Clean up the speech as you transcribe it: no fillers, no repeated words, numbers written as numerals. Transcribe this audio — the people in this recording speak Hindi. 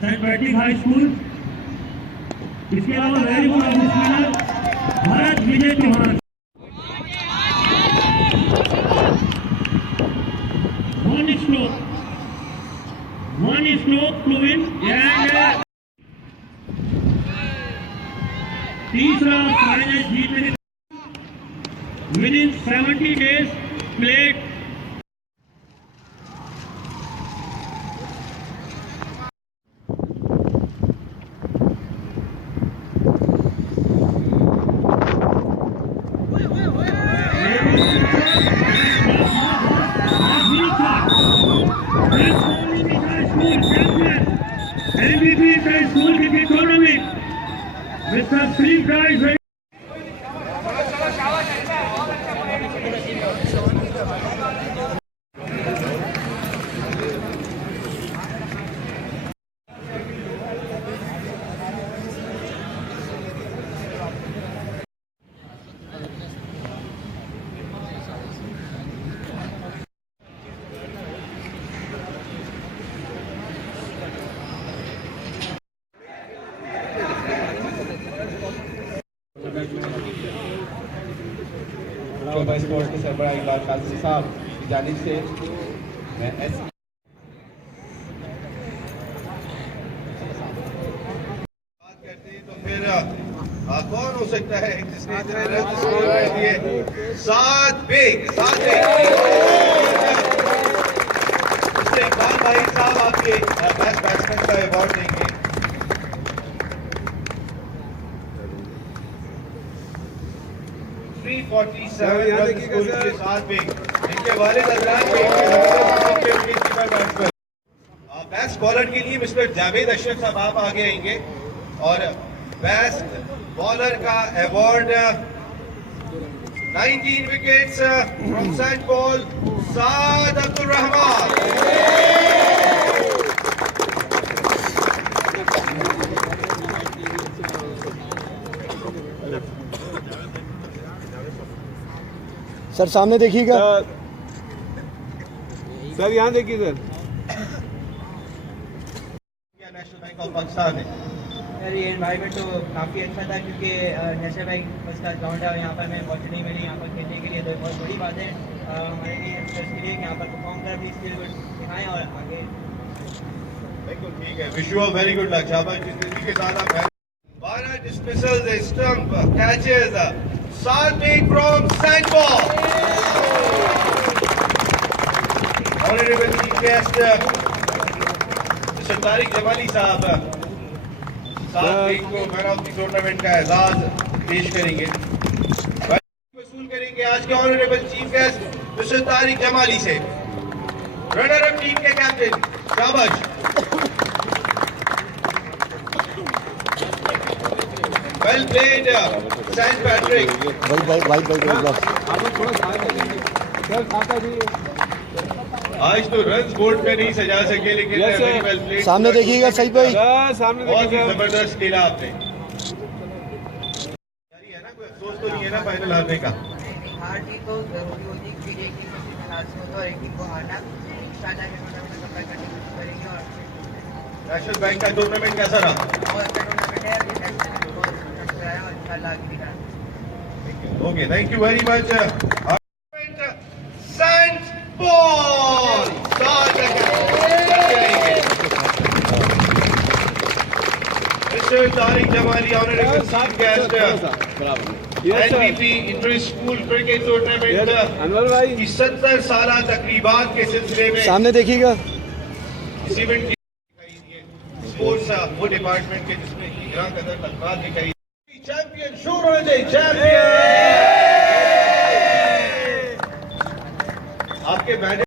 Saint Patrick high school. इसके अलावा very good officer Bharat Vijay Chauhan. One stroke to win and तीसरा फाइनल जीतने within 70 days played। MVP school cricket tournament with the free prize. चौबा स्पोर्ट्स के सरबराह इकबाल काजी साहब की जानिब से मैं बात करते हैं तो फिर कौन हो सकता है जिसने इतने रन स्कोर कर दिए? सात बेग इकबाल भाई साहब आपके बेस्ट बैट्समैन का अवार्ड देंगे। बेस्ट बॉलर के लिए मिस्टर जावेद अशरफ साहब आप आगे आएंगे और बेस्ट बॉलर का award 19 wickets from Saint Paul Saad Abdul Rahman. Sir सामने देखिएगा सर, यहाँ देखिए sir. National bank of Pakistan है सर, ये एनवायरनमेंट तो काफ़ी अच्छा था क्योंकि नेशनल बैंक उसका ग्राउंड है और यहाँ पर हमें अपॉर्चुनिटी मिली यहाँ पर खेलने के लिए, तो बहुत बड़ी बात है हमारे लिए के लिए यहाँ पर परफॉर्म कर भी इसलिए दिखाएँ और आगे। बिल्कुल ठीक है, wish you very good luck. शाबाश। जिस तेजी के साथ आप 12 dismissals, stump catches, 7 Baig from Saint Paul. Honourable chief guest mister Tariq Jamali साहब 7 बेग को मैन ऑफ द टूर्नामेंट का एजाज पेश करेंगे। वसूल करेंगे आज के honourable chief guest mister Tariq Jamali से। रनर अप टीम के कैप्टन शाबाश। Well played, Saint Patrick. आज तो रन्स बोर्ड पे नहीं सजा सके लेकिन वेरी वेल प्लेड। सामने देखिएगा सही भाई, सामने बहुत ही जबरदस्त खेला आपने। जारी है ना, कोई अफसोस तो नहीं है ना फाइनल हारने का? हार जीत तो जरूरी होती है क्योंकि एक टीम को हार से होता है और एक टीम को हारना इंशाल्लाह के टूर्नामेंट में कंपेयर करने की कोशिश करेंगे। और नेशनल बैंक का टूर्नामेंट कैसा रहा? बहुत अच्छा टूर्नामेंट है, Okay, thank you very much. Saint Paul. Mr. Tariq Jamali, honorable chief guest. NPP Inter-School Cricket Tournament की 70 साल तकरीबात के सिलसिले में सामने देखिएगा इस इवेंट की स्पोर्ट्स वो डिपार्टमेंट के जिसमें ग्रां कदर तकरीबात दिखाई। चैंपियन शूर होने चाहिए, चैंपियन आपके बैनर